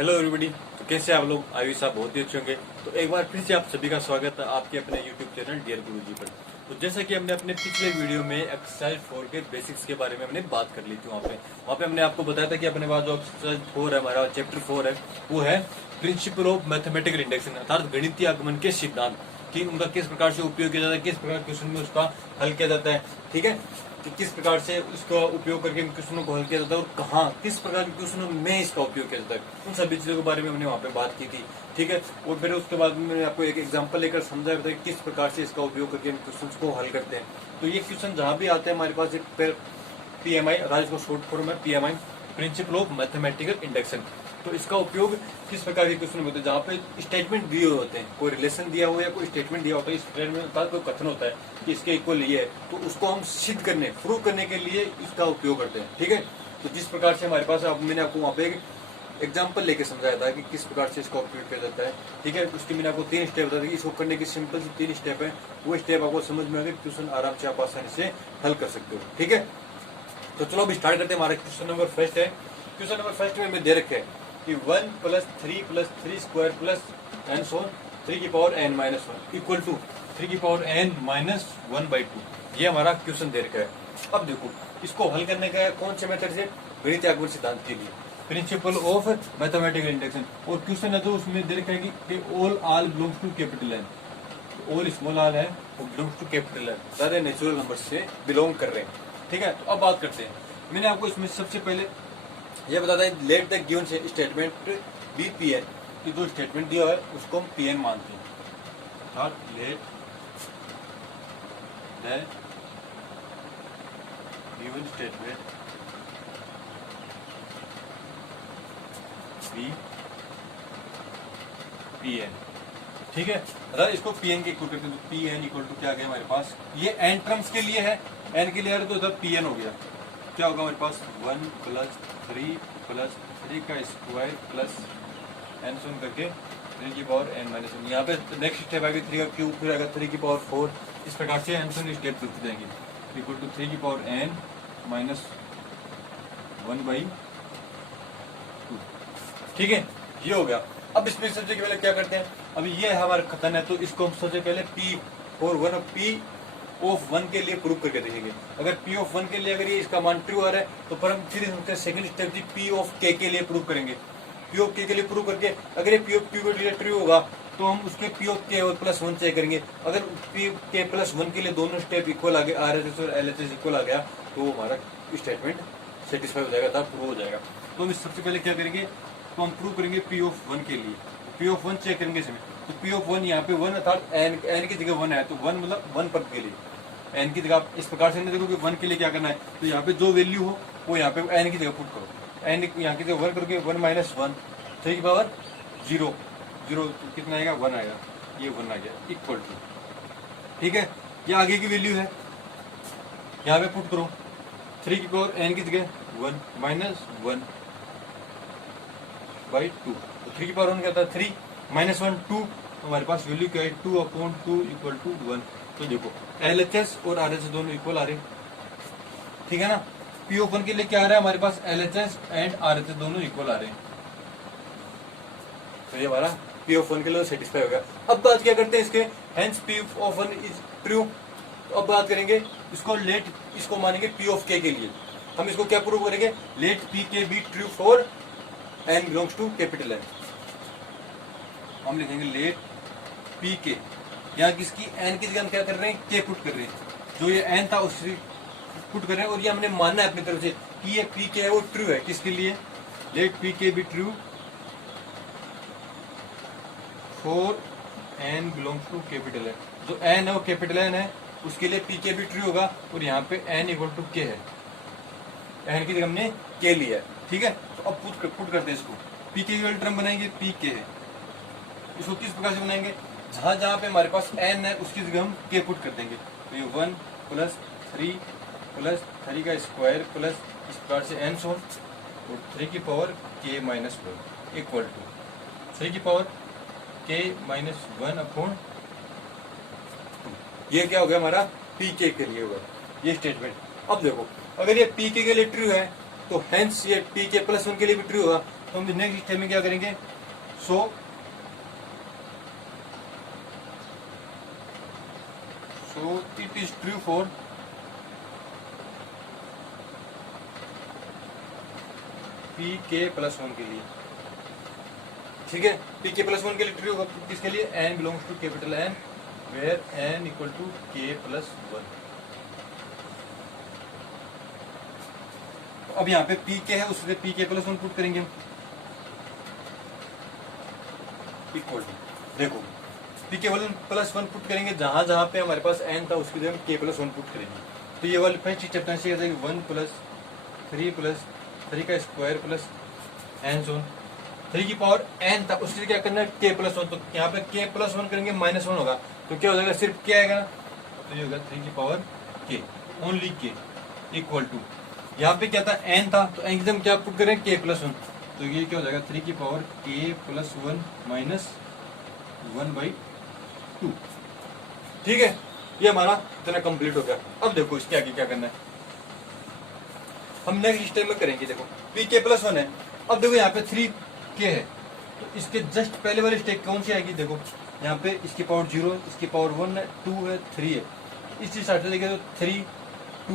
Hello everybody. तो कैसे आप लोग? आयुष साहब बहुत ही अच्छे होंगे। तो एक बार फिर से आप सभी का स्वागत है आपके अपने यूट्यूब चैनल डियर गुरुजी पर। तो जैसा कि हमने अपने पिछले वीडियो में एक्सरसाइज 4 के बेसिक्स के बारे में हमने बात कर ली थी। वहाँ पे हमने आपको बताया था कि अपने पास जो एक्सरसाइज 4 है, हमारा चैप्टर 4 है, वो है प्रिंसिपल ऑफ मैथमेटिकल इंडेक्शन, अर्थात गणितीय आगमन के सिद्धांत कि उनका किस प्रकार से उपयोग किया जाता है, किस प्रकार क्वेश्चन में उसका हल किया जाता है। ठीक है, कि किस प्रकार से उसका उपयोग करके क्वेश्चनों को हल किया जाता है और कहाँ किस प्रकार के क्वेश्चनों में इसका उपयोग किया जाता है, उन सभी चीजों के बारे में हमने वहाँ पे बात की थी। ठीक है, और फिर उसके बाद मैंने आपको एक एग्जांपल लेकर समझाया था कि किस प्रकार से इसका उपयोग करके क्वेश्चन को हल करते हैं। तो ये क्वेश्चन जहाँ भी आते हैं हमारे पास एक PMI, इसको शॉर्ट फॉर्म है PMI, principal of mathematical induction. तो इसका उपयोग किस प्रकार के क्वेश्चन होते हैं जहाँ पे स्टेटमेंट दिए हुए होते हैं, कोई रिलेशन दिया हुआ है, कोई स्टेटमेंट दिया होता है, इस स्टेटमेंट का कोई कथन होता है कि इसके इक्वल ये है, तो उसको हम सिद्ध करने, प्रूव करने के लिए इसका उपयोग करते हैं। ठीक है, तो जिस प्रकार से हमारे पास मैंने आपको वहाँ पे एक एग्जाम्पल लेके समझाया था कि किस प्रकार से इसका उपयोग किया जाता है। ठीक है, उसकी मैंने आपको 3 स्टेप बताया था कि इसको करने की सिंपल सी 3 स्टेप है, वो स्टेप आपको समझ में आ गए, क्वेश्चन आराम से आप आसानी से हल कर सकते हो। ठीक है, तो चलो अभी स्टार्ट करते हैं। हमारा क्वेश्चन नंबर फर्स्ट है। क्वेश्चन नंबर फर्स्ट में हमें दे रखे है कि 1 + 3 + 3 स्क्वायर प्लस एन सो 3 की पावर n - 1 इक्वल टू 3 की पावर n - 1/2। ये हमारा क्वेश्चन दे रखा है। अब देखो इसको हल करने का है कौन से मेथड से? गणितीय आगमन सिद्धांत के लिए, प्रिंसिपल ऑफ मैथमेटिकल इंडक्शन। और क्वेश्चन है तो उसमें दे रखा है कि all all belongs to capital N, all small all है वो बिलोंग्स टू कैपिटल एन, सारे नेचुरल नंबर से बिलोंग कर रहे हैं। ठीक है, तो अब बात करते हैं। मैंने आपको इसमें सबसे पहले ये बता दें, let the given statement be Pn, कि जो स्टेटमेंट दिया है उसको हम Pn मानते हैं, अर्थात let the given statement be Pn। ठीक है, अगर इसको Pn के इक्वल करते हैं तो Pn इक्वल टू क्या आ गया हमारे पास? ये n टर्म्स के लिए है, n के लिए है तो इधर Pn हो गया। क्या होगा हमारे पास? 1 + 3 + 3 का स्क्वायर प्लस n सुन करके 3 की पावर n - 1। यहाँ पे नेक्स्ट स्टेप आएगी 3 का क्यूब, फिर आएगा 3 की पावर 4। इस प्रकार से n सुन स्टेप लिखते जाएंगे, इक्वल टू 3 की पावर n - 1/2। ठीक है, ये हो गया। अब इसमें सबसे पहले क्या करते हैं, अभी ये है हमारा कथन है तो इसको हम सबसे पहले P और 1 P ऑफ 1 के लिए प्रूव करके देखेंगे। अगर P ऑफ 1 के लिए अगर ये इसका मान ट्रू आ रहा है तो फिर हम सेकंड स्टेप जी P ऑफ K के लिए प्रूव करेंगे। P ऑफ K के लिए प्रूव करके अगर ये P ऑफ Q के लिए ट्रू होगा तो हम उसके P ऑफ K और +1 चेक करेंगे। अगर P ऑफ K +1 के लिए दोनों स्टेप इक्वल आ गए, RHS और LHS इक्वल आ गया, तो हमारा स्टेटमेंट सेटिस्फाई हो जाएगा, था प्रूव हो जाएगा। तो हम सबसे पहले क्या करेंगे, तो हम प्रूव करेंगे P ऑफ 1 के लिए। P ऑफ 1 चेक करेंगे इसमें, तो P ऑफ 1 यहाँ पे 1 अर्थात n की जगह 1 है, तो 1 मतलब 1 पद के लिए n की जगह आप इस प्रकार से देखो कि 1 के लिए क्या करना है, तो यहाँ पे जो वैल्यू हो वो यहाँ पे n की जगह पुट करो। n यहाँ की जगह 1 करके 1 - 1, 3 की पावर 0, तो कितना आएगा? 1 आएगा, ये 1 आ गया, इक्वल टू। ठीक है, ये आगे की वैल्यू है, यहाँ पे पुट करो 3 की पावर n की जगह 1 - 1/2। तो 3 की पावर 1 क्या था? 3 - 1 2, तो हमारे पास वैल्यू क्या है? 2/2 इक्वल टू 1। तो देखो LHS और RHS दोनों इक्वल आ रहे हैं। ठीक है ना, P ऑफ 1 के लिए क्या आ रहा है हमारे पास? LHS एंड RHS दोनों इक्वल आ रहे हैं, तो ये हमारा P ऑफ 1 के लिए सेटिस्फाई हो गया। अब बात क्या करते हैं इसके, hence P of 1 is true. तो अब बात करेंगे इसको इसको मानेंगे P ऑफ K के लिए। हम इसको क्या प्रूव करेंगे? Let PK be true for n belongs to capital N। हम लिखेंगे लेट PK, यहाँ किसकी n की जगह हम क्या कर रहे हैं? K पुट कर रहे हैं, जो ये n था उससे पुट कर रहे हैं, और ये हमने मानना है अपनी तरफ से कि ये PK है वो ट्रू है। किसके लिए? Let PK be true for n belongs to capital N। जो n है वो कैपिटल N है, उसके लिए PK भी ट्रू होगा, और यहाँ पे n इक्वल टू K है, n की जगह हमने K लिया है। ठीक है, तो अब पुट करते हैं इसको, PK की वाली टर्म बनाएंगे PK है, इसको किस प्रकार से बनाएंगे? जहां जहां पे हमारे पास n है उसकी जगह हम K पुट कर देंगे, तो ये 1 + 3 + 3 का स्क्वायर प्लस इस प्रकार से n सोन और 3 की पावर K - 1 इक्वल टू 3 की पावर K - 1/2। ये क्या हो गया हमारा? PK के लिए होगा ये स्टेटमेंट। अब देखो अगर ये PK के लिए ट्रू है तो हेंस ये PK +1 के लिए भी ट्रू होगा, तो हम नेक्स्ट स्टेप में क्या करेंगे, so it is true for P k plus one के लिए, ठीक है। पी के प्लस वन के लिए ट्रू होगा, किसके लिए, n belongs to capital n where n equal to k plus one. अब यहाँ पे पी के है, उससे P k plus one put करेंगे हम, इक्वल टू, देखो P k plus one put करेंगे, जहां जहां पे हमारे पास एन था उसकी जगह हम के प्लस वन पुट करेंगे। तो ये वाली फर्स्ट चैप्टर से वन प्लस थ्री का स्क्वायर प्लस एन जोन, थ्री की पावर एन था उसकी क्या करना है, के प्लस वन। तो यहाँ पे के प्लस वन करेंगे माइनस वन होगा, तो क्या हो जाएगा, सिर्फ क्या आएगा, तो ये होगा थ्री की पावर के, ओनली के, इक्वल टू, यहाँ पे क्या था, एन था, तो एकदम क्या पुट करें, के प्लस वन, तो ये क्या हो जाएगा, थ्री की पावर के plus one minus one by to, ठीक है। ये हमारा इतना कंप्लीट हो गया। अब देखो इसके आगे क्या करना है, हम नेक्स्ट स्टेप में करेंगे। देखो पी के प्लस वन है, अब देखो यहाँ पे थ्री के है, तो इसके जस्ट पहले वाली स्टेप कौन सी आएगी, देखो यहाँ पे इसकी पावर जीरो, इसकी पावर वन है, टू है, थ्री है, इस चीज से देखिए तो थ्री टू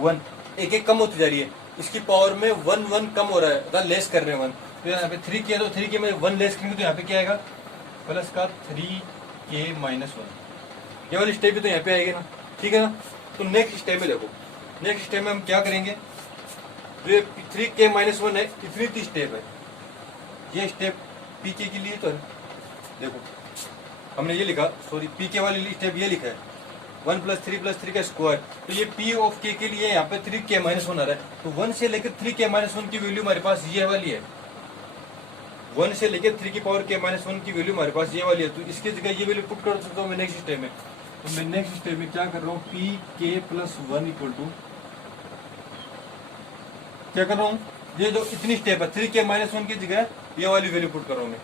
वन, एक एक कम होती जा रही है, इसकी पावर में वन वन कम हो रहा है, मतलब लेस कर रहे हैं वन। तो यहाँ पे थ्री के, तो थ्री के में वन लेस करेंगे तो यहाँ पे क्या आएगा, प्लस का थ्री के माइनस वन, ये वाली स्टेप भी तो यहाँ पे आएगी ना, ठीक है ना। तो नेक्स्ट स्टेप में देखो, नेक्स्ट स्टेप में हम क्या करेंगे, जो थ्री के माइनस वन है, इतनी सी स्टेप है, ये स्टेप पी के लिए तो है, देखो हमने ये लिखा, सॉरी पी के वाली स्टेप ये लिखा है, वन प्लस थ्री का स्क्वायर, तो ये पी ऑफ के लिए यहाँ पे थ्री के माइनस वन आ रहा है, तो वन से लेकर थ्री के माइनस वन की वैल्यू हमारे पास ये वाली है, वन से लेकर थ्री की पावर के माइनस वन की वैल्यू हमारे पास ये वाली है, तो इसकी जगह ये वैल्यू पुट कर सकता हूँ मैं नेक्स्ट स्टेप में। तो मैं नेक्स्ट स्टेप में क्या कर रहा हूँ, P k plus one equal to, क्या कर रहा हूँ, ये जो इतनी स्टेप है, थ्री के माइनस वन की जगह ये वाली वैल्यू पुट कर रहा हूँ मैं,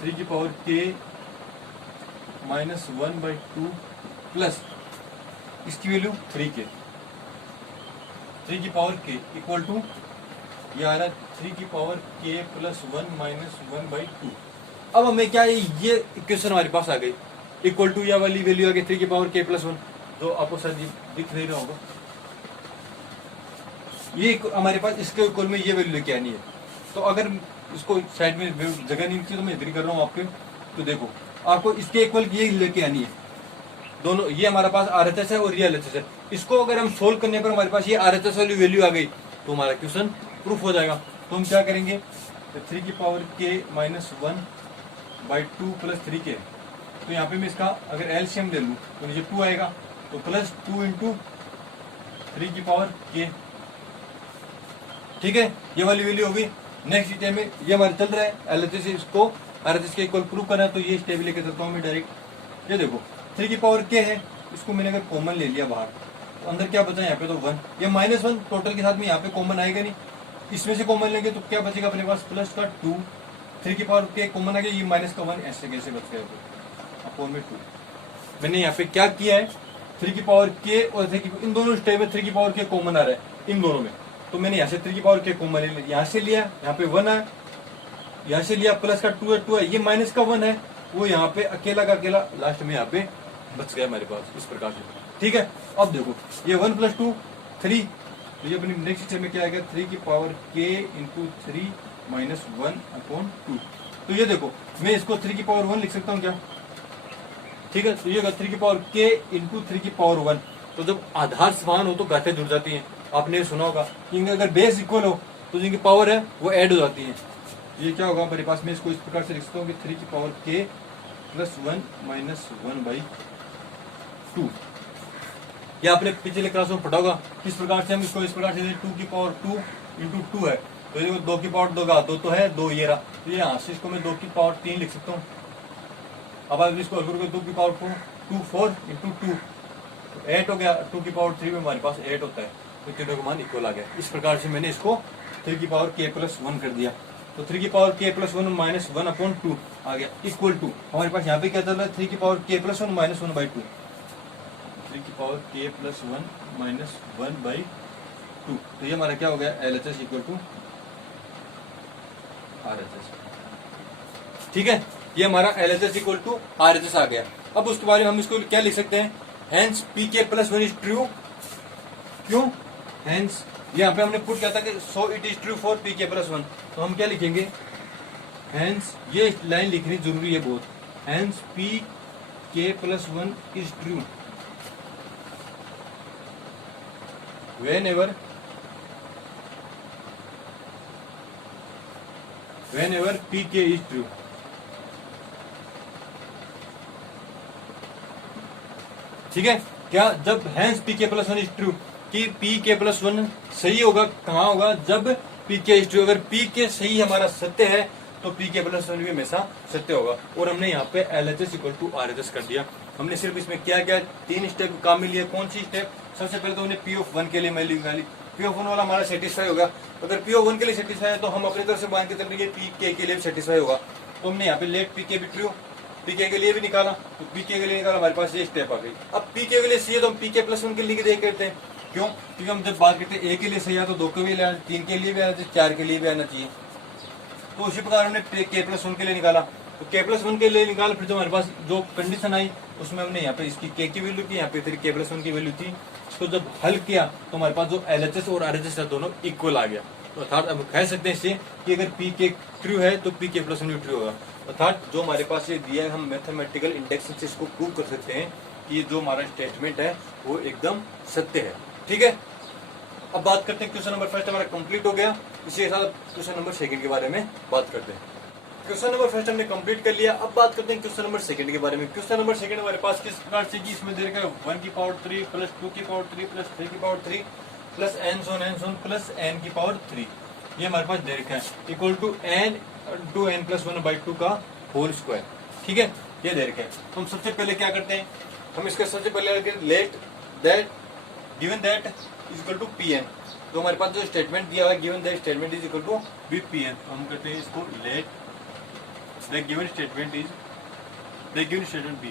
थ्री की पावर के minus one by two plus इसकी वैल्यू थ्री के, थ्री की पावर के इक्वल टू, ये आ रहा है थ्री की पावर के plus one minus one by to. अब हमें क्या है, ये इक्वेशन हमारे पास आ गई, इक्वल टू या वाली वैल्यू आ गई थ्री की पावर के प्लस वन, जो आपको शायद दिख नहीं रहा होगा, ये हमारे पास इसके इक्वल में ये वैल्यू लेके आनी है। तो अगर इसको साइड में जगह नहीं थी तो मैं इधर कर रहा हूँ आपके, तो देखो आपको इसके इक्वल ये लेके आनी है, दोनों, ये हमारे पास आरएचएस है और ये एलएचएस है, इसको अगर हम सोल्व करने पर हमारे पास ये आरएचएस वाली वैल्यू आ गई तो हमारा क्वेश्चन प्रूफ हो जाएगा। तो हम क्या करेंगे, तो थ्री की पावर के minus one by two plus three के, तो यहाँ पे मैं इसका अगर एलसीएम ले लूँ तो नीचे टू आएगा, तो प्लस टू इंटू थ्री की पावर के, ठीक है, ये वाली वैल्यू होगी। नेक्स्ट स्टेप में ये हमारे चल रहा है एलएचएस, इसको आरएचएस के इक्वल प्रूफ करना है, तो ये स्टेप लेके चलता हूँ मैं डायरेक्ट। ये देखो थ्री की पावर के है, इसको मैंने अगर कॉमन ले लिया बाहर, तो अंदर क्या बचा यहाँ पे, तो वन, ये माइनस वन टोटल के साथ में यहाँ पे कॉमन आएगा नहीं, इसमें से कॉमन लेंगे तो क्या बचेगा अपने पास, प्लस का टू, थ्री की पावर के कॉमन आ गया, ये माइनस का वन, ऐसे कैसे बच गया, अपॉन में टू। मैंने यहाँ पे क्या किया है, थ्री की पावर के और थ्री की, इन दोनों स्टेप में थ्री की पावर के कॉमन आ रहा है इन दोनों में, तो मैंने यहाँ से थ्री की पावर के कॉमन ले लिया, यहाँ से लिया, यहाँ पे वन है, यहाँ से लिया, प्लस का टू है, ये माइनस का वन है, वो यहाँ पे अकेला का अकेला लास्ट में यहाँ पे बच गया हमारे पास, इस प्रकार से, ठीक है। अब देखो ये वन प्लस टू थ्री, तो ये अपनी नेक्स्ट स्टेप में क्या आएगा, थ्री की पावर के into three minus one upon to, तो ये देखो मैं इसको थ्री की पावर वन लिख सकता हूँ क्या, ठीक है। तो ये थ्री की पावर के इंटू थ्री की पावर वन, तो जब आधार समान हो तो घातें जुड़ जाती हैं, आपने सुना होगा, क्योंकि अगर बेस इक्वल हो तो जिनकी पावर है वो ऐड हो जाती है। ये क्या होगा हमारे पास, मैं इसको इस प्रकार से लिख सकता हूँ कि थ्री की पावर के plus one minus one by to, ये आपने पिछले क्लास में पढ़ा होगा किस प्रकार से हम इसको इस प्रकार से, टू की पावर टू इंटू टू है, तो ये दो की पावर दो तो है दो, ये रहा, तो ये यहाँ से इसको मैं दो की पावर तीन लिख सकता हूँ। अब आप इसको करोगे दो की power two four into two, eight हो गया, टू की पावर थ्री में हमारे पास एट होता है, तो तीनों का मान इक्वल आ गया। इस प्रकार से मैंने इसको थ्री की पावर के प्लस वन कर दिया, तो थ्री की पावर के plus one minus one upon two आ गया, इक्वल टू हमारे पास यहाँ पे क्या चल रहा है, थ्री की पावर के plus one minus one by two, three की पावर के plus one minus one by two, तो ये हमारा क्या हो गया, L H S equal to RHS। ठीक है, ये हमारा LHS इक्वल टू RHS आ गया। अब उसके बारे में हम इसको क्या लिख सकते हैं, hence PK plus 1 is true. क्यों, हेंस यहाँ पे हमने पुट किया था कि so it is true for PK plus 1, तो हम क्या लिखेंगे, हेंस ये लाइन लिखनी जरूरी है बहुत, hence PK plus 1 is true whenever PK is true। ठीक है, क्या, जब hence PK plus 1 is true, कि PK प्लस 1 सही होगा, कहाँ होगा, जब PK इज ट्रू। अगर PK सही हमारा सत्य है तो PK प्लस 1 भी हमेशा सत्य होगा। और हमने यहाँ पे LHS इक्वल टू RHS कर दिया। हमने सिर्फ इसमें क्या क्या 3 स्टेप काम मिली है। कौन सी स्टेप, सबसे पहले तो हमने P ऑफ 1 के लिए वैल्यू निकाली, P ऑफ 1 वाला हमारा सेटिस्फाई होगा। अगर P ऑफ 1 के लिए सेटिस्फाई है तो हम अपनी तरफ से मान के चल रही है PK के लिए भी सेटिस्फाई होगा। तो हमने यहाँ पे लेट PK भी ट्रू, PK के लिए भी निकाला, तो PK के लिए निकाला, हमारे पास ये स्टेप आ गई। अब PK के लिए सही है तो हम PK प्लस 1 के लिए देख करते हैं। क्यों, क्योंकि हम जब बात करते हैं A के लिए सही है तो 2 के लिए, 3 के लिए भी आना चाहिए, 4 के लिए भी आना चाहिए। तो उसी प्रकार हमने K प्लस 1 के लिए निकाला, तो K प्लस 1 के लिए निकाला, फिर जो हमारे पास जो कंडीशन आई उसमें हमने यहाँ पे इसकी K की वैल्यू की, यहाँ पे फिर K प्लस 1 की वैल्यू थी। तो जब हल किया तो हमारे पास जो LHS और RHS है दोनों इक्वल आ गया। तो अर्थात अब कह सकते हैं इससे कि अगर PK ट्रू है तो PK प्लस 1 भी ट्रू होगा। अर्थात जो हमारे पास ये दिया है, हम मैथमेटिकल इंडेक्स से इसको प्रूव कर सकते हैं कि ये जो हमारा स्टेटमेंट है वो एकदम सत्य है। ठीक है, अब बात करते हैं, क्वेश्चन नंबर फर्स्ट हमारा कंप्लीट हो गया। इसी के साथ क्वेश्चन नंबर सेकंड के बारे में बात करते हैं। क्वेश्चन नंबर फर्स्ट हमने कंप्लीट कर लिया। अब बात करते हैं क्वेश्चन नंबर सेकंड के बारे में। क्वेश्चन नंबर सेकंड हमारे पास किस प्रकार से, इसमें दे रखा है 1 की पावर 3 प्लस 2 की पावर 3 प्लस 3 की power 3 plus n plus n की पावर 3, ये हमारे पास दे रखा है, equal to n to n plus 1/2 का होल स्क्वायर। ठीक है, ये दे रखा है। तो हम सबसे पहले क्या करते हैं, हम इसका सबसे पहले let that given that is equal to Pn। तो हमारे पास जो स्टेटमेंट दिया हुआ है, given that statement is equal to Pn, तो हम करते हैं इसको let the given statement is the given statement B।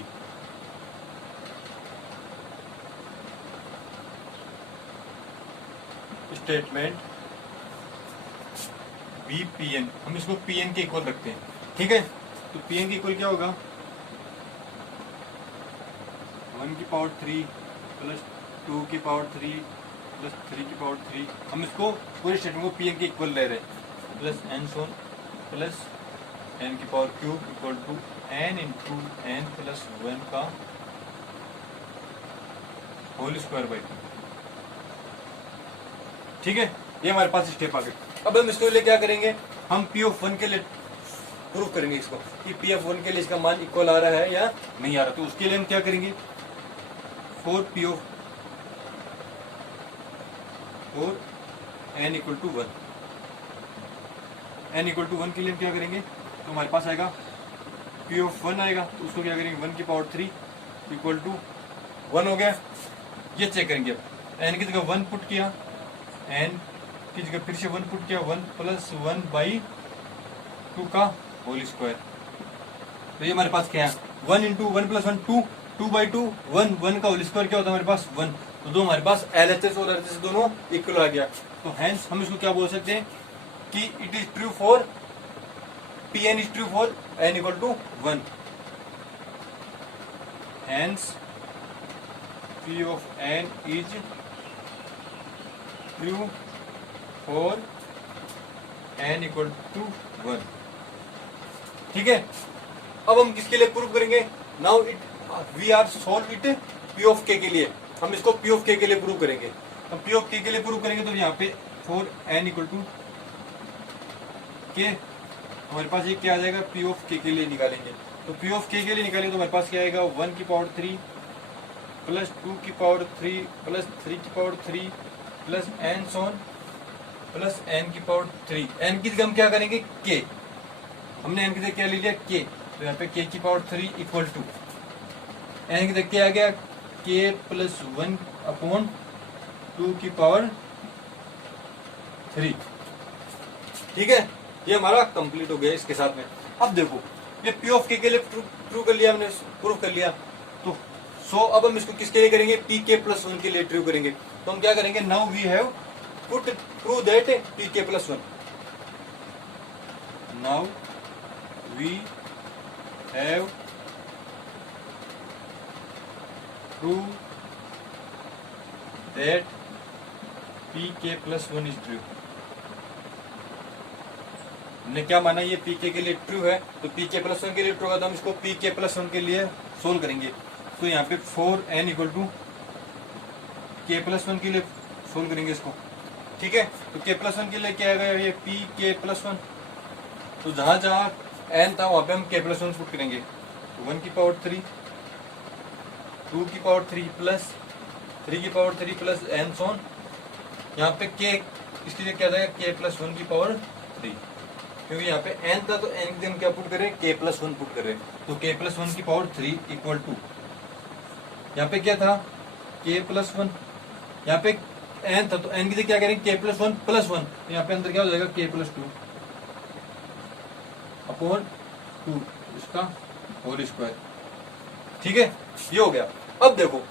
Statement B Pn, हम इसको Pn के इक्वल रखते हैं। ठीक है, तो Pn के इक्वल क्या होगा, 1 की पावर 3 प्लस 2 की पावर 3 प्लस 3 की पावर 3, हम इसको पूरे स्टेटमेंट को Pn के इक्वल ले रहे हैं, प्लस n प्लस n की power cube equal to n into n plus 1 का होल स्क्वायर बाई 2। ठीक है, ये हमारे पास स्टेप आ गए। अब हम इसको लिए क्या करेंगे, हम P ऑफ 1 के लिए प्रूफ करेंगे इसको कि P ऑफ 1 के लिए इसका मान इक्वल आ रहा है या नहीं आ रहा। तो उसके लिए हम क्या करेंगे, for n equal to 1, n equal to 1 के लिए हम क्या करेंगे, तो हमारे पास आएगा P ऑफ 1 आएगा, तो उसको क्या करेंगे 1 की पावर 3 इक्वल टू 1 हो गया। ये चेक करेंगे, अब n की जगह 1 पुट किया, n की जगह फिर से 1 पुट किया, 1 प्लस 1/2 का होल स्क्वायर। तो ये हमारे पास क्या है, 1 इंटू 1 प्लस 1 2, 2/2 1, 1 का होल स्क्वायर क्या होता है हमारे पास 1। तो दो हमारे पास LHS और RHS दोनों इक्वल आ गया। तो हेंस हम इसको क्या बोल सकते हैं कि it is true for Pn is true for n equal to 1। Hence P of n is true for n equal to 1। ठीक है, अब हम किसके लिए प्रूव करेंगे, now it we are solve it P of k के लिए। हम इसको P ऑफ k के लिए प्रूव करेंगे। हम P ऑफ k के लिए प्रूव करेंगे तो यहाँ पे for n equal to k हमारे पास ये क्या आ जाएगा, P ऑफ k के लिए निकालेंगे। तो P ऑफ k के लिए निकालेंगे तो हमारे पास क्या आएगा, 1 की पावर 3 प्लस 2 की पावर 3 प्लस 3 की पावर 3 प्लस n सोन प्लस n की पावर 3। n की जगह हम क्या करेंगे k, हमने n की जगह क्या ले लिया k, तो यहाँ पे k की पावर 3 इक्वल टू n की जगह क्या आ गया k प्लस 1 अपॉन 2 की पावर 3। ठीक है, ये हमारा कंप्लीट हो गया इसके साथ में। अब देखो ये P ऑफ k के लिए ट्रू कर लिया, हमने प्रूफ कर लिया। तो सो अब हम इसको किसके लिए करेंगे, pk प्लस 1 के लिए ट्रू करेंगे। तो हम क्या करेंगे, now we have put prove that pk plus 1। Now we have prove that P k plus one is true. हमने क्या माना, ये पी के लिए ट्रू है, तो पी के प्लस वन के लिए ट्रू है, तो हम इसको पी के प्लस वन के लिए सोल्व करेंगे। तो यहाँ पे 4n equal to k plus one के लिए सोल्व करेंगे इसको, ठीक है। तो के प्लस वन के लिए क्या आएगा, ये पी के प्लस वन, तो जहां जहां n था वहां पे हम के प्लस वन पुट करेंगे। तो 1 की पावर 3, 2 की पावर 3 प्लस 3 की पावर 3 प्लस n सोन, यहाँ पे के इसके लिए क्या जाएगा, के प्लस वन की पावर 3, क्योंकि यहाँ पे n था तो n की हम क्या पुट करें, के प्लस वन पुट करें। तो के प्लस वन की पावर 3 इक्वल टू, यहाँ पे क्या था, के प्लस वन, यहाँ पे n था तो n की जगह क्या करेंगे, के प्लस वन प्लस वन, तो यहाँ पे अंदर क्या हो जाएगा, के प्लस टू अपॉन 2 इसका होल स्क्वायर, ठीक है। ये हो गया। अब देखो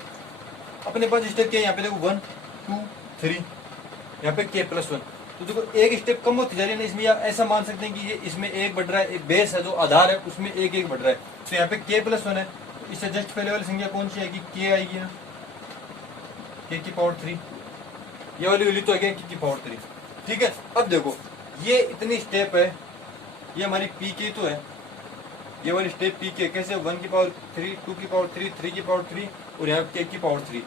अपने पास स्टेप क्या है, यहाँ पे देखो 1 2 3, यहाँ पे के प्लस वन, तो देखो एक स्टेप कम होती जा रही है ना इसमें, या ऐसा मान सकते हैं कि ये इसमें एक बढ़ रहा है, एक बेस है जो आधार है उसमें एक एक बढ़ रहा है। तो यहाँ पे के प्लस वन है, तो इससे जस्ट पहले वाली संख्या कौन सी आएगी, के आएगी ना, के की पावर 3, ये वाली वैल्यू तो आ गया की पावर 3, ठीक है। अब देखो ये इतनी स्टेप है, ये हमारी पी के तो है, ये वाली स्टेप पी के कैसे, 1 की पावर 3, 2 की पावर 3, 3 की पावर 3 और यहाँ के की पावर 3।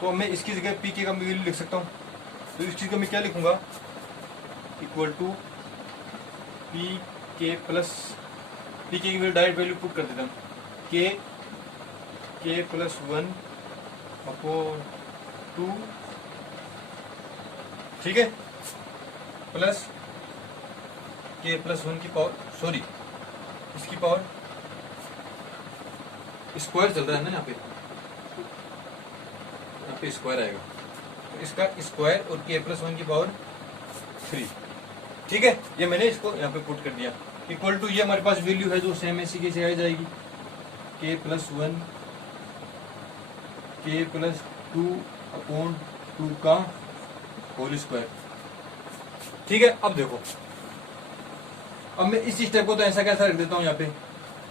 तो मैं इसकी जगह पी के का वैल्यू लिख सकता हूँ, तो इस चीज को मैं क्या लिखूंगा, equal to P k plus, P के की डायरेक्ट वैल्यू पुट कर देता हूँ, के प्लस वन अपॉन 2, ठीक है, प्लस के प्लस वन की पावर, सॉरी इसकी पावर स्क्वायर चल रहा है ना यहाँ पे स्क्वायर आएगा, तो इसका स्क्वायर और के प्लस वन की पावर 3, ठीक है। ये मैंने इसको यहाँ पे पुट कर दिया, इक्वल टू ये हमारे पास वैल्यू है जो सेम ऐसी कैसे आ जाएगी, के प्लस वन के प्लस 2 अपॉन 2 का होल स्क्वायर, ठीक है। अब देखो अब मैं इस स्टेप को तो ऐसा कैसा रख देता हूँ यहाँ पे।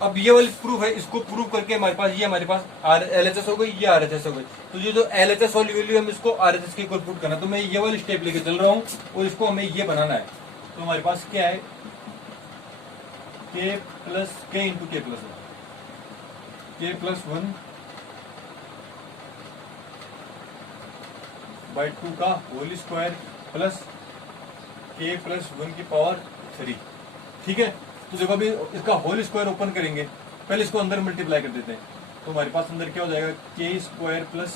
अब ये वाली प्रूफ है, इसको प्रूव करके हमारे पास ये हमारे पास LHS हो गई, ये RHS हो गई। तो ये जो LHS वाली वैल्यू हम इसको RHS के ऊपर पुट करना, तो मैं ये वाली स्टेप लेके चल रहा हूँ और इसको हमें ये बनाना है। तो हमारे पास क्या है, के प्लस के इंटू के प्लस वन, के प्लस वन बाई 2 का होल स्क्वायर प्लस के प्लस वन की पावर 3, ठीक है। तो देखो अभी इसका होल स्क्वायर ओपन करेंगे, पहले इसको अंदर मल्टीप्लाई कर देते हैं। तो हमारे पास अंदर क्या हो जाएगा, के स्क्वायर प्लस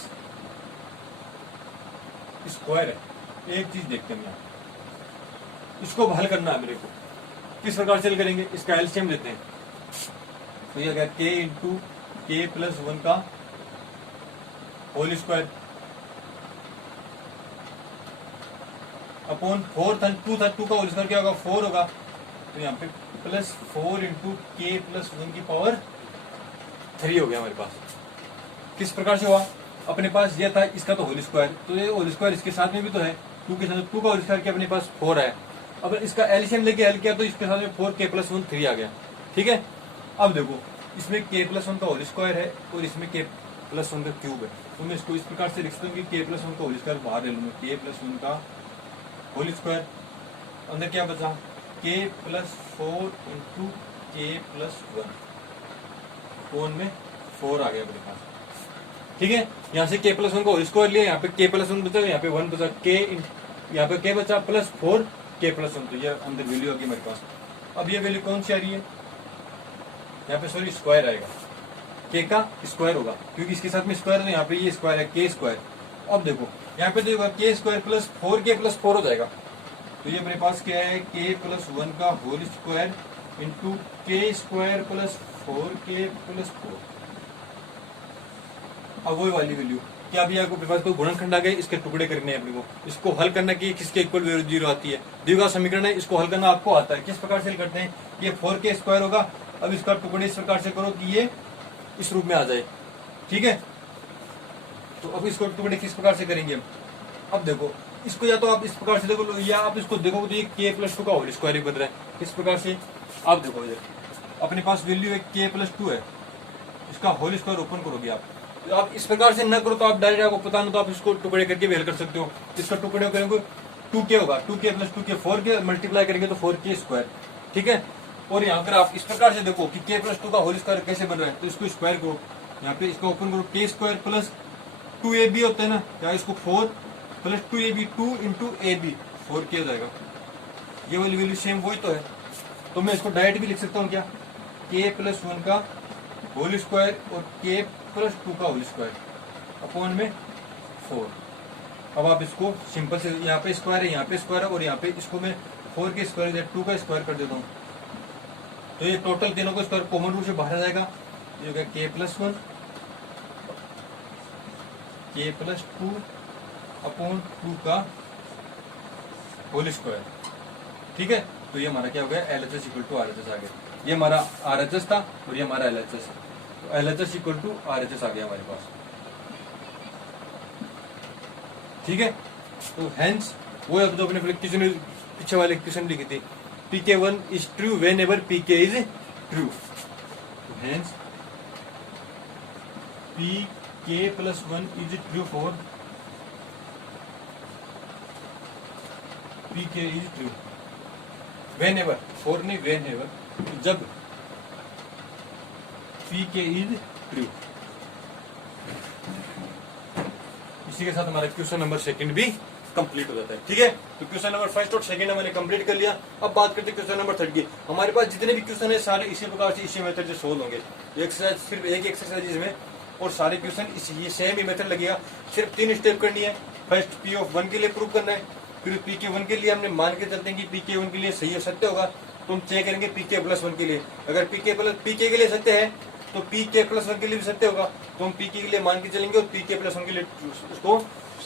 स्क्वायर है। एक चीज देखते हैं, यहाँ इसको हल करना है मेरे को, किस प्रकार से करेंगे, इसका एलसीएम लेते हैं। तो ये क्या, के इंटू के प्लस वन का होल स्क्वायर अपॉन 4 था, 2 था, 2 का होल स्क्वायर क्या होगा, 4 होगा। तो यहाँ पे प्लस 4 इंटू के प्लस वन की पावर 3 हो गया हमारे पास। किस प्रकार से हुआ, अपने पास ये था, इसका तो होल स्क्वायर, तो ये होल स्क्वायर इसके साथ में भी तो है, 2 के साथ 2 का होल स्क्वायर क्या अपने पास 4 है। अब इसका एलसीएम लेके हल किया तो इसके साथ में 4 के प्लस वन 3 आ गया, ठीक है। अब देखो इसमें के प्लस वन का होल स्क्वायर है और इसमें के प्लस वन का क्यूब है, तो मैं इसको इस प्रकार से लिख सकता हूँ कि के प्लस वन का होल स्क्वायर बाहर ले लूंगा, के प्लस वन का होल स्क्वायर, अंदर क्या बचा, के प्लस 4 इंटू के प्लस वन, फोन में 4 आ गया मेरे पास, ठीक है। यहाँ से के प्लस वन का होल स्क्वायर लिया, यहाँ पे के प्लस वन बचा, यहाँ पे 1 बचा, के यहाँ पे के बचा प्लस 4 के प्लस वन, तो ये अंदर वैल्यू आ गई मेरे पास। अब ये वैल्यू कौन सी आ रही है, यहाँ पे सॉरी स्क्वायर आएगा, के का स्क्वायर होगा क्योंकि इसके साथ में स्क्वायर है, यहाँ पे ये स्क्वायर है के स्क्वायर। अब देखो यहाँ पे देखो के स्क्वायर प्लस 4 के प्लस 4 हो जाएगा, तो ये मेरे पास क्या है, के प्लस वन का होल स्क्वायर इंटू के स्क्वायर प्लस 4 के प्लस 4। अब वही वाली वैल्यू क्या, अभी आपको पास कोई गुणनखंड आ गए, इसके टुकड़े करने हैं अपने को, इसको हल करना कि किसके इक्वल वैल्यू 0 आती है, द्विघात समीकरण है, इसको हल करना आपको आता है। किस प्रकार से हल करते हैं, ये 4 के स्क्वायर होगा, अब इसका टुकड़े इस प्रकार से करो कि ये इस रूप में आ जाए, ठीक है। तो अब इसको टुकड़े किस प्रकार से करेंगे हम, अब देखो इसको या तो आप इस प्रकार से देखो, या आप इसको देखो तो ये k प्लस 2 का होल स्क्वायर ही बन रहा है। इस प्रकार से आप देखो, इधर अपने पास वैल्यू है k प्लस 2 है, इसका होल स्क्वायर ओपन करोगे आप, तो आप इस प्रकार से न करो तो आप डायरेक्ट, आपको पता ना तो आप इसको टुकड़े करके भी हल कर सकते हो। इसका टुकड़े करेंगे 2k होगा, 2k plus 2k 4k multiply करेंगे तो 4k स्क्वायर, ठीक है। और यहाँ पर आप इस प्रकार से देखो कि k प्लस 2 का होल स्क्वायर कैसे बन रहा है, तो इसको स्क्वायर करो, यहाँ पे इसको ओपन करो, k स्क्वायर प्लस 2ab होता है ना, या इसको 4 plus 2ab 2 into ab 4k हो जाएगा। ये वाली वैल्यू सेम वही तो है, तो मैं इसको डायरेक्ट भी लिख सकता हूँ क्या, k प्लस 1 का होल स्क्वायर और k प्लस 2 का होल स्क्वायर अपॉन में 4। अब आप इसको सिंपल से, यहाँ पे स्क्वायर है, यहाँ पे स्क्वायर है, और यहाँ पे इसको मैं 4 के स्क्वायर 2 का स्क्वायर कर देता हूँ, तो ये टोटल तीनों का स्क्वायर कॉमन रूट से बाहर आ जाएगा। ये हो गया k plus 1 k plus 2 upon 2 का होल स्क्वायर, ठीक है। तो ये हमारा क्या हो गया, LHS इक्वल टू RHS आ गया। ये हमारा RHS था और ये हमारा LHS है, तो LHS इक्वल टू RHS आ गया हमारे पास, ठीक है। तो हेंस वो अब जो अपने क्वेश्चन पीछे वाले क्वेश्चन लिखी थी, pk1 is true whenever pk is true, तो hence pk plus 1 is true for pk is true whenever, for नहीं वेन एवर, जब pk इज ट्रू। इसी के साथ हमारा क्वेश्चन नंबर सेकंड भी कंप्लीट हो जाता है, ठीक है। तो क्वेश्चन नंबर फर्स्ट और सेकंड हमने कंप्लीट कर लिया। अब बात करते हैं क्वेश्चन नंबर थर्ड की। हमारे पास जितने भी क्वेश्चन है सारे इसी प्रकार से, इसी मेथड से सोल्व होंगे। एक्सरसाइज सिर्फ एक एक्सरसाइज इसमें, और सारे क्वेश्चन ये सेम ही मेथड लगेगा। सिर्फ 3 स्टेप करनी है। फर्स्ट p(1) के लिए प्रूव करना है, फिर pk1 के लिए हमने मान के चलते हैं कि pk1 के लिए सही और सत्य होगा, तो हम चेक करेंगे pk प्लस 1 के लिए। अगर pk के लिए सत्य है तो pk प्लस 1 के लिए भी सत्य होगा, तो हम pk के लिए मान के चलेंगे और pk प्लस 1 के लिए उसको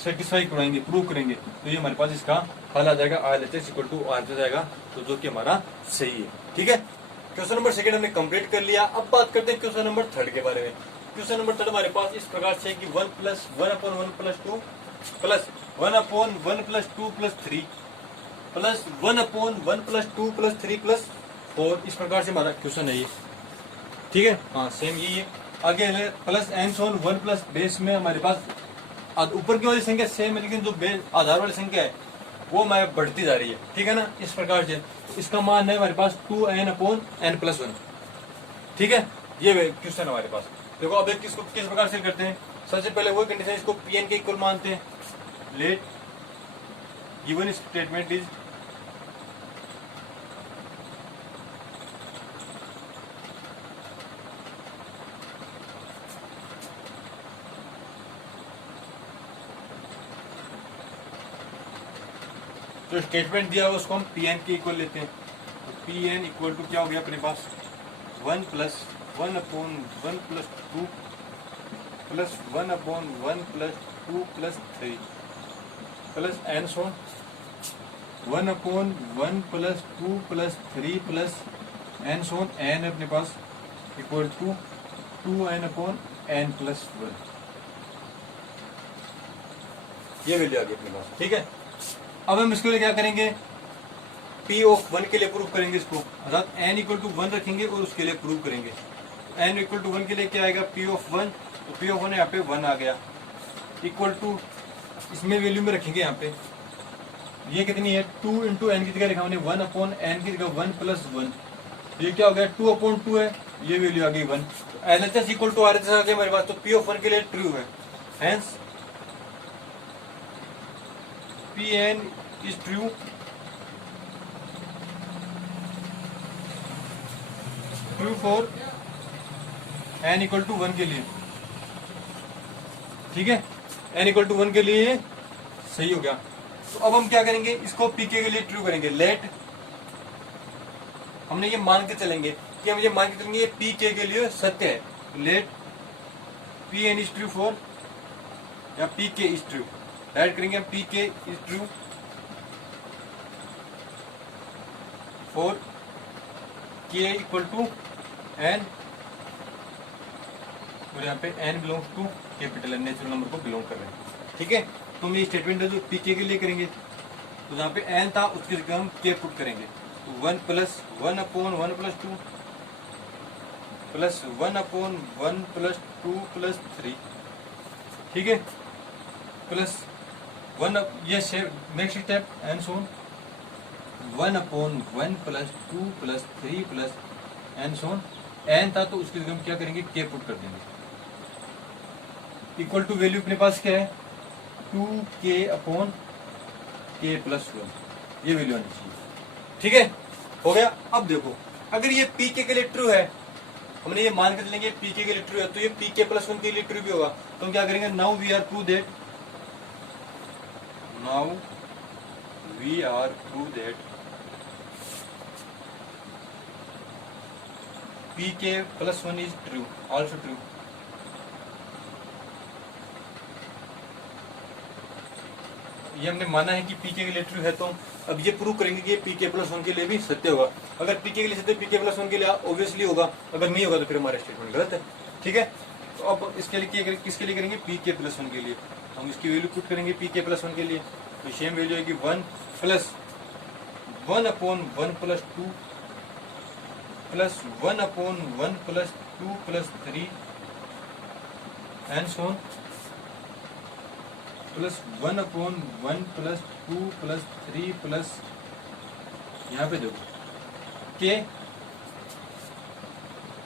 सेटिस्फाई कराएंगे, प्रूव करेंगे, तो ये हमारे पास इसका हल आ जाएगा, RHS इक्वल टू RHS आएगा, तो जो कि हमारा सही है, ठीक है। क्वेश्चन नंबर सेकंड हमने कंप्लीट कर लिया। अब बात करते हैं क्वेश्चन नंबर थर्ड के बारे में। क्वेश्चन नंबर थर्ड हमारे पास इस प्रकार से कि 1 plus 1 upon 1 plus 2 plus 1 upon 1 plus 2 plus 3 plus 1 upon 1 plus 2 plus 3 plus 4, इस प्रकार से हमारा क्वेश्चन है ये, ठीक है। हाँ सेम यही है। आगे है प्लस एन सोन 1 प्लस बेस में हमारे पास ऊपर की वाली संख्या सेम है, लेकिन जो बेस आधार वाली संख्या है वो हमारे बढ़ती जा रही है, ठीक है ना, इस प्रकार से। इसका मान है हमारे पास 2n अपॉन n प्लस 1, ठीक है। ये क्वेश्चन हमारे पास। देखो अब इसको किस प्रकार से करते हैं। सबसे पहले वो कंडीशन, इसको pn के इक्वल मानते हैं। लेट गिवन स्टेटमेंट इज जो स्टेटमेंट दिया हुआ उसको हम pn के इक्वल लेते हैं। तो pn इक्वल टू क्या हो गया अपने पास 1 plus 1 upon 1 plus 2 plus 1 upon 1 plus 2 plus 3 plus n सोन 1 upon 1 plus 2 plus 3 plus n सोन एन अपने पास equal to 2n upon n plus 1। ये वैल्यू आ गई अपने पास, ठीक है। अब हम इसके लिए क्या करेंगे, p ऑफ 1 के लिए प्रूव करेंगे इसको, अर्थात n इक्वल टू 1 रखेंगे और उसके लिए प्रूव करेंगे। n इक्वल टू 1 के लिए क्या आएगा, p ऑफ 1, तो p ऑफ 1 यहाँ पे 1 आ गया, इक्वल टू इसमें वैल्यू में रखेंगे यहाँ पे, ये कितनी है 2 इंटू एन की जगह लिखा हमने 1 अपॉन एन की जगह 1 प्लस 1, ये क्या हो गया 2 अपॉन 2 है, ये वैल्यू आ गई 1। तो LHS इक्वल टू RHS आ गया हमारे पास, तो p ऑफ 1 के लिए ट्रू है, hence pn is true for n equal to 1 के लिए, ठीक है। n इक्वल टू 1 के लिए सही हो गया। तो अब हम क्या करेंगे, इसको pk के लिए ट्रू करेंगे। लेट हमने ये मान के चलेंगे कि हम ये मान के चलेंगे ये pk के लिए सत्य है। लेट pn is true for या pk is true, ऐड करेंगे हम pk is true for k equal to n, और यहाँ पे n belongs to capital n, natural number को बिलोंग कर रहे हैं, ठीक है। तो तो हम ये स्टेटमेंट जो पीके के लिए करेंगे, तो जहाँ पे एन था उसकी जगह हम के पुट करेंगे। तो 1 plus 1 upon 1 plus 2 plus 1 upon 1 plus 2 plus 3, ठीक है, प्लस 1 ये नेक्स्ट स्टेप एन सोन 1 upon 1 plus 2 plus 3 plus n सोन, एन था तो उसकी जगह हम क्या करेंगे के पुट कर देंगे। इक्वल टू वैल्यू अपने पास क्या है 2k अपॉन k प्लस 1, ये वैल्यू आनी चाहिए, ठीक है, हो गया। अब देखो अगर ये pk के लिए ट्रू है, हमने ये मान कर लेंगे pk के लिए ट्रू है, तो ये pk प्लस 1 के लिए ट्रू भी होगा। तो हम क्या करेंगे, now we are prove that pk plus 1 is true, also true. ये हमने माना है कि pk के लिए ट्रू है, तो अब ये प्रूव करेंगे कि pk प्लस 1 के लिए भी सत्य होगा। अगर pk के लिए सत्य pk प्लस 1 के लिए ऑब्वियसली होगा, अगर नहीं होगा तो फिर हमारा स्टेटमेंट गलत है, ठीक है। तो अब इसके लिए किसके लिए करेंगे, pk प्लस 1 के लिए हम इसकी वैल्यू पुट करेंगे pk प्लस 1 के लिए। तो सेम वैल्यू है कि 1 plus 1 upon 1 plus 2 plus 1 upon 1 plus 2 plus 3 and so on, plus 1 upon 1 plus 2 plus 3 plus, यहाँ पे देखो के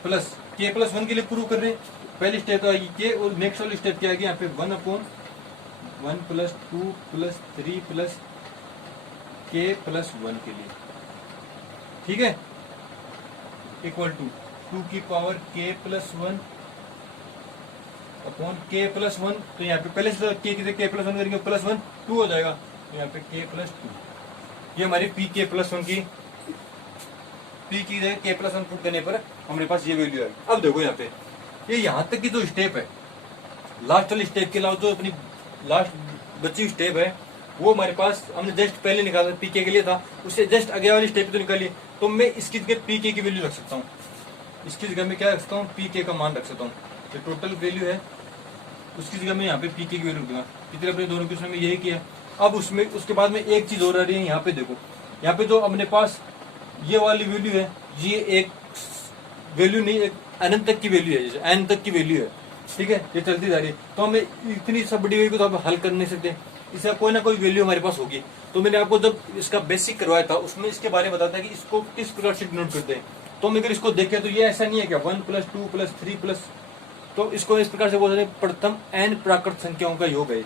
प्लस 1 के लिए प्रूव कर रहे हैं। पहली स्टेप तो आएगी के, और नेक्स्ट वाली स्टेप क्या आएगी, यहाँ पे 1 अपॉन 1 प्लस 2 प्लस 3 प्लस के प्लस 1 के लिए, ठीक है, इक्वल टू 2 की पावर के प्लस 1 अपॉन के प्लस 1। तो यहाँ पे पहले से के प्लस 1 करेंगे प्लस 1 2 हो जाएगा, तो यहाँ पे के प्लस 2, ये हमारी पी के प्लस 1 की पी की जगह के प्लस 1 पुट करने पर हमारे पास ये वैल्यू है। अब देखो यहाँ पे ये यहाँ तक की जो स्टेप है, लास्ट वाली स्टेप के अलावा जो अपनी लास्ट बची हुई स्टेप है, वो हमारे पास हमने जस्ट पहले निकाला पीके के लिए था, उससे जस्ट आगे वाली स्टेप तो निकाली। तो मैं इसकी जगह पीके की वैल्यू रख सकता हूँ, इसकी जगह में क्या रख सकता हूँ, पीके का मान रख सकता हूँ। जो टोटल वैल्यू है उसकी जगह में यहाँ पे पीके की वैल्यू दूंगा। पिछले अपने दोनों क्वेश्चन में यही किया। अब उसमें उसके बाद में एक चीज और आ रही है, यहाँ पे देखो, यहाँ पे जो अपने पास ये वाली वैल्यू है, ये एक वैल्यू नहीं, एक अनंत तक की वैल्यू है, जैसे एन तक की वैल्यू है, ठीक है, ये चलती जा रही है। तो हमें इतनी सब बड़ी वैल्यू को तो हम हल कर नहीं सकते, इसका कोई ना कोई वैल्यू हमारे पास होगी। तो मैंने आपको जब इसका बेसिक करवाया था उसमें इसके बारे में बताया था कि इसको किस प्रकार से डिनोट करते हैं। तो हम अगर इसको देखें तो ये ऐसा नहीं है क्या 1 प्लस 2 प्लस 3 प्लस, तो इसको इस प्रकार से बोल सकते हैं प्रथम एन प्राकृत संख्याओं का योग है।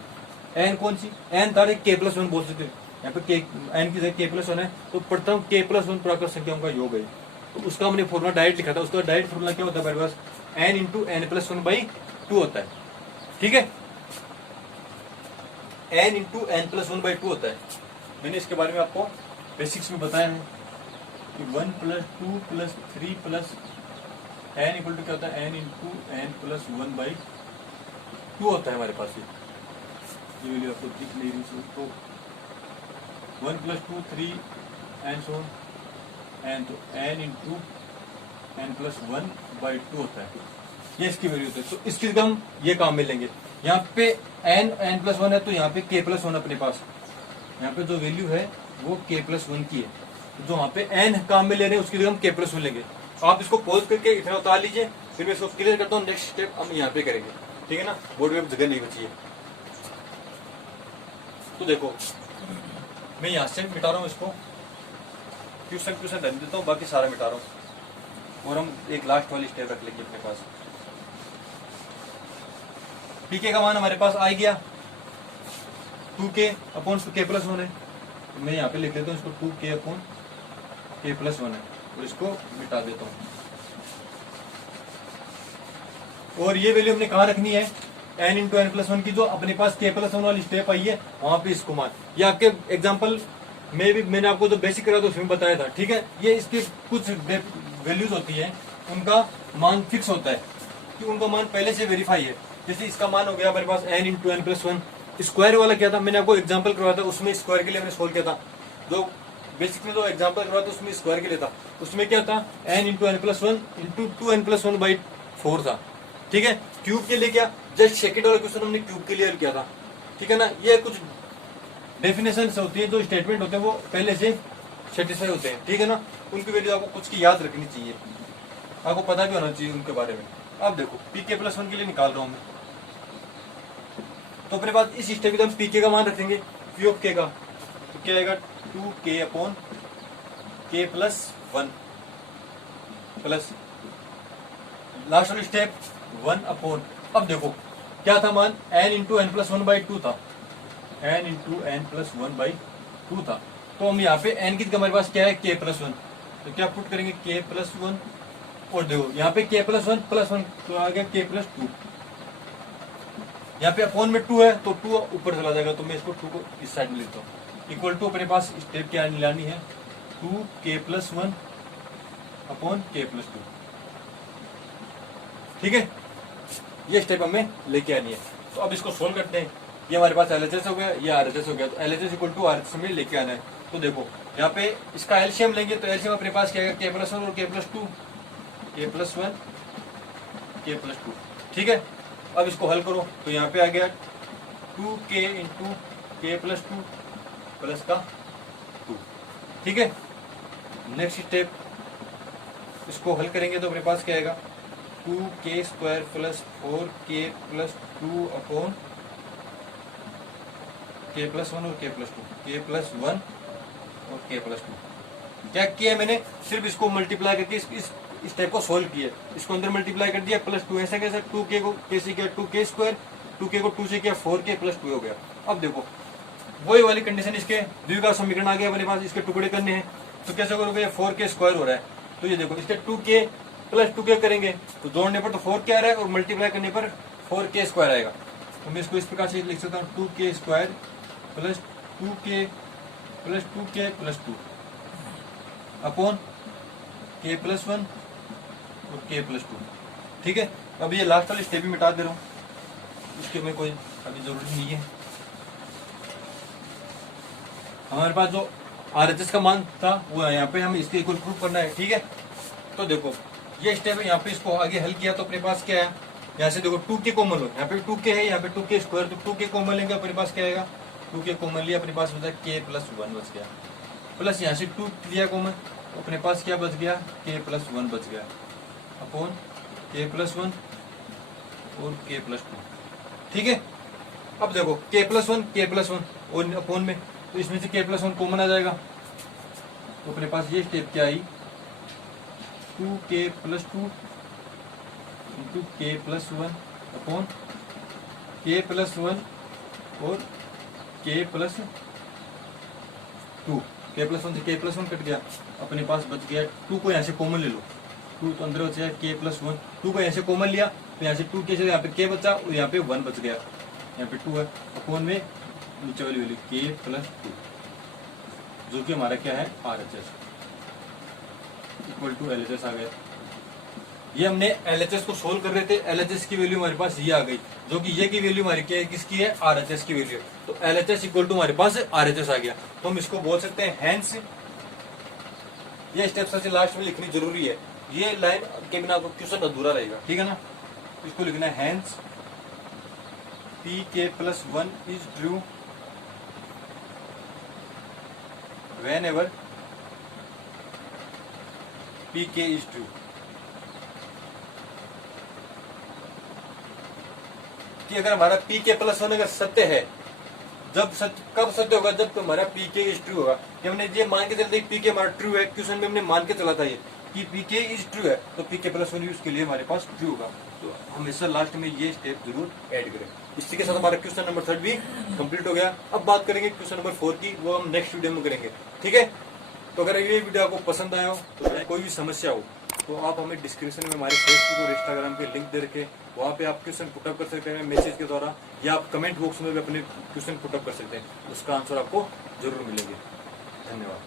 एन कौन सी, एन था के प्लस 1 बोल सकते हैं, यहाँ पे एन की जगह के प्लस 1 है, तो प्रथम के प्लस 1 प्राकृत संख्याओं का योग है। तो उसका हमने फॉर्मूला डायरेक्ट लिखा था, उसका डायरेक्ट फॉर्मूला क्या होता है हमारे पास, एन इंटू एन प्लस 1/2 होता है, ठीक है, एन इंटू एन प्लस 1/2 होता है। मैंने इसके बारे में आपको बेसिक्स में बताया है कि 1 plus 2 plus 3 plus n equal to क्या होता है, एन इंटू एन प्लस 1/2 होता है हमारे पास। ये वैल्यू आपको दिख नहीं रही, तो 1 प्लस 2 3 एन सो एन, तो एन इंटू एन प्लस 1/2 होता है, ये इसकी वैल्यू होती है। तो इसकी जगह हम ये काम में लेंगे, यहाँ पे एन प्लस 1 है, तो यहाँ पे के प्लस 1 अपने पास, यहाँ पे जो वैल्यू है वो के प्लस 1 की है, तो जो वहाँ पे एन काम में ले रहे हैं उसकी जगह हम के प्लस 1 लेंगे। आप इसको पॉज करके इतना उतार लीजिए, फिर मैं इसको क्लियर करता हूँ, नेक्स्ट स्टेप हम यहाँ पे करेंगे, ठीक है ना, बोर्ड में जगह नहीं बची है। तो देखो मैं यहाँ से मिटा रहा हूँ इसको, ट्यूशन रहने देता हूँ, बाकी सारा मिटा रहा हूँ, और हम एक लास्ट वाली स्टेप रख लेंगे अपने पास। पीके का मान हमारे पास आ गया 2k अपॉन के प्लस 1 है, तो मैं यहाँ पे लिख लेता हूँ इसको 2k अपॉन के प्लस 1 है, और इसको मिटा देता हूँ। और ये वैल्यू हमने कहाँ रखनी है, n इंटू एन प्लस 1 की जो अपने पास के प्लस 1 वाली स्टेप आई है वहां पे इसको मान, ये आपके एग्जाम्पल में भी मैंने आपको जो बेसिक करा था उसमें बताया था, ठीक है। ये इसके कुछ वैल्यूज होती है, उनका मान फिक्स होता है कि उनका मान पहले से वेरीफाई है। जैसे इसका मान हो गया हमारे पास n into n plus 1, square वाला क्या था, मैंने आपको एग्जाम्पल करवाया था, उसमें स्क्वायर के लिए मैंने सोल्व किया था, जो बेसिक में जो एग्जाम्पल करवाया था उसमें स्क्वायर के लिए था, उसमें क्या था n into n plus 1 into 2n plus 1/4 था, ठीक है। क्यूब के लिए क्या, जस्ट सेकंड वाला क्वेश्चन हमने क्यूब के लिए किया था, ठीक है ना। ये कुछ डेफिनेशन होती है, जो स्टेटमेंट होते हैं वो पहले से सेटिस्फाई होते हैं, ठीक है ना। उनकी वैल्यू आपको कुछ की याद रखनी चाहिए, आपको पता भी होना चाहिए उनके बारे में। अब देखो pk प्लस 1 के लिए निकाल रहा हूं मैं, तो अपने पास इस स्टेप में हम pk का मान रखेंगे p ऑफ k का, तो क्या आएगा 2k upon k plus 1 plus last वाली स्टेप 1 अपॉन, अब देखो क्या था मान n इंटू एन प्लस 1/2 था, n इंटू एन प्लस 1/2 था। तो हम यहाँ पे n की जगह हमारे पास क्या है k प्लस 1, तो क्या पुट करेंगे k प्लस 1, और देखो यहाँ पे k प्लस 1 प्लस 1 तो आ गया k प्लस 2, यहाँ पे अपॉन में 2 है तो 2 ऊपर चला जाएगा, तो मैं इसको 2 को इस साइड में लेता हूँ। इक्वल टू अपने पास स्टेप क्या लानी है 2k plus 1 upon k plus 2, ठीक है। ये स्टेप हमें लेके आनी है। तो अब इसको सोल्व करते हैं। ये हमारे पास LHS हो गया, ये RHS हो गया, तो LHS इक्वल टू RHS में लेके आना है। तो देखो यहाँ पे इसका एलसीएम लेंगे, तो एलसीएम अपने पास क्या है k प्लस 1 और k plus 2, k plus 1 k plus 2, ठीक है। अब इसको हल करो तो यहाँ पे आ गया 2k into k plus 2 plus का 2, ठीक है। नेक्स्ट स्टेप इसको हल करेंगे तो अपने पास क्या आएगा 2k square plus 4k plus 2 upon k plus 1 और k प्लस 2, k प्लस 1 और k प्लस 2। क्या किया मैंने, सिर्फ इसको मल्टीप्लाई करके इस स्टेप को सोल्व किया, इसको अंदर मल्टीप्लाई कर दिया प्लस 2, ऐसा कैसे 2k को k से किया 2k स्क्वायर, 2k को 2 से किया 4k प्लस 2 हो गया। अब देखो वही वाली कंडीशन, इसके द्विघात समीकरण आ गया अपने पास, इसके टुकड़े करने हैं तो कैसे करोगे 4k स्क्वायर हो रहा है, तो ये देखो इसके 2k प्लस 2k करेंगे तो जोड़ने पर तो 4k आ रहा है और मल्टीप्लाई करने पर 4k स्क्वायर आएगा। तो मैं इसको इस प्रकार से लिख सकता हूँ 2k square plus 2k plus 2k plus 2 upon k plus 1 और k प्लस 2, ठीक है। अब ये लास्ट वाली स्टेप भी मिटा दे रहा हूँ, इसके में कोई अभी जरूरत नहीं है। हमारे पास जो RHS का मान था वो यहाँ पे हम इसके इक्वल प्रूफ करना है, ठीक है। तो देखो ये स्टेप है, यहाँ पे इसको आगे हल किया तो अपने पास क्या है, यहाँ से देखो 2k कॉमन लो, यहाँ पे 2k है, यहाँ पे 2k स्क्वायर, तो 2k कॉमन लेंगे अपने पास क्या आएगा 2k कॉमन लिया अपने पास बचा k प्लस 1 बच गया, प्लस यहाँ से 2 लिया कॉमन तो अपने पास क्या बच गया k प्लस 1 बच गया अपॉन k प्लस 1 और k प्लस 2, ठीक है। अब देखो k प्लस 1 और अपॉन में, तो इसमें से k प्लस 1 कॉमन आ जाएगा, तो अपने पास ये स्टेप क्या आई 2k plus 2 into k plus 1 upon k plus 1 और k प्लस 2, k प्लस 1 से k प्लस 1 कट गया, अपने पास बच गया 2 को यहाँ से कॉमन ले लो, 2 तो अंदर बचा k प्लस 1, 2 को यहाँ से कॉमन लिया तो यहाँ से 2k से यहाँ पे k बचा और यहाँ पे 1 बच गया, यहाँ पे 2 है अपॉन में नीचे वाली वैल्यू k प्लस 2 जो कि हमारा क्या है RHS इक्वल टू LHS आ गया। ये हमने LHS को सोल्व कर रहे थे, LHS की वैल्यू हमारे पास ये आ गई, जो कि ये की वैल्यू हमारी क्या है किसकी है RHS की वैल्यू, तो LHS इक्वल टू हमारे पास RHS आ गया। तो हम इसको बोल सकते हैं हैंस, ये स्टेप सबसे लास्ट में लिखनी जरूरी है, ये लाइन के बिना आपको क्वेश्चन अधूरा रहेगा, ठीक है ना। इसको लिखना है hence pk plus 1 is true whenever pk is true, कि अगर हमारा pk प्लस 1 अगर सत्य है, जब सत्य कब सत्य होगा जब हमारा pk इज ट्रू होगा। कि हमने ये मान के चलते pk हमारा ट्रू है, क्वेश्चन में हमने मान के चला था ये कि pk इज ट्रू है, तो pk प्लस 1 उसके लिए हमारे पास ट्रू होगा। तो हमेशा लास्ट में ये स्टेप जरूर ऐड करें। इसी के साथ हमारा क्वेश्चन नंबर 3 भी कंप्लीट हो गया। अब बात करेंगे क्वेश्चन नंबर 4 की, वो हम नेक्स्ट वीडियो में करेंगे, ठीक है। तो अगर ये वीडियो आपको पसंद आया हो तो कोई भी समस्या हो तो आप हमें डिस्क्रिप्शन में हमारे फेसबुक और इंस्टाग्राम के लिंक दे रखे, वहाँ पे आप क्वेश्चन पुटअप कर सकते हैं मैसेज के द्वारा, या आप कमेंट बॉक्स में भी अपने क्वेश्चन पुटअप कर सकते हैं, उसका आंसर आपको जरूर मिलेंगे। धन्यवाद।